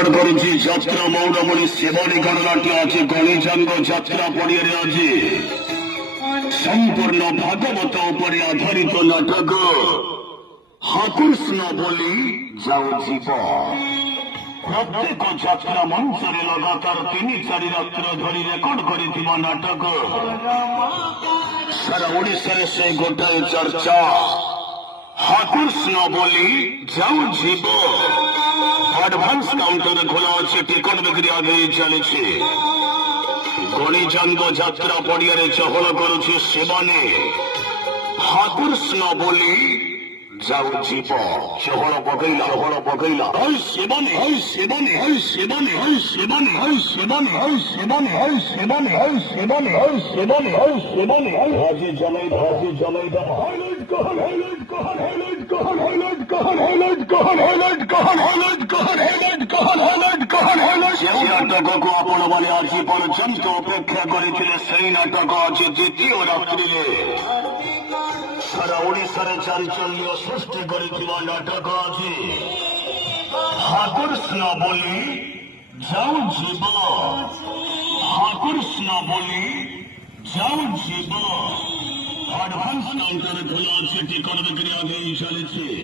Record করেছি যাত্রা মৌরমণি সেবনী গণনাটি আছে গণেশাঙ্গ যাত্রা পড়িয়ারে আছে সম্পূর্ণ ভাগবত উপরে আধারিত নাটক হাকুষ্ণ বলি যাও জীব প্রত্যেক যাত্রা মঞ্চরে লগাতার 3-4 রাত্র ধরি রেকর্ড করেଥିବା নাটক সারা ওড়িশারে সে গোটাଏ চর্চা হাকুষ্ণ বলি যাও জীব অ্যাডভান্স কাউন্টারে খোলা আছে টিকট বিক্রি আগেই চালিছে গণেশাঙ্গ যাত্রা পড়িয়ারে চহল করুছি সেবানে হাকুষ্ণ বলি যাও জীব চহল পকাইলা হয় সেবানে হয় সেবানে হয় সেবানে হয় সেবানে হয় সেবানে হয় সেবানে হয় সেবানে হয় সেবানে হয় সেবানে হয় সেবানে হয় হাজি জমাই হাইলাইট কহন হাইলাইট কহন হাইলাইট কহন হাইলাইট কহন হাইলাইট কহন হাইলাইট কহন হাইলাইট কহন হাইলাইট কহন হাইলাইট কহন হাইলাইট সেই নাটকକୁ ଆପଣମାନେ ଆଜି ପର୍ଯ୍ୟନ୍ତ ଅପେକ୍ଷା କରିଥିଲେ ସେଇ ନାଟକ ଆଜି ଦ୍ୱିତୀୟ ରାତ୍ରିରେ ସାରା ଓଡ଼ିଶାରେ ଚାଞ୍ଚଲ୍ୟ ସୃଷ୍ଟି କରିଥିବା ନାଟକ ଅଛି ହାକୁଷ୍ଣ ବୋଲି ଯାଉ ଯିବ ହାକୁଷ୍ଣ ବୋଲି ଯାଉ ଯିବ ଆଡଭାନ୍ସ କାଉଣ୍ଟରେ ଖୋଲା ଅଛି ଟିକଟ ବିକ୍ରି ଆଗେଇ ଚାଲିଛି।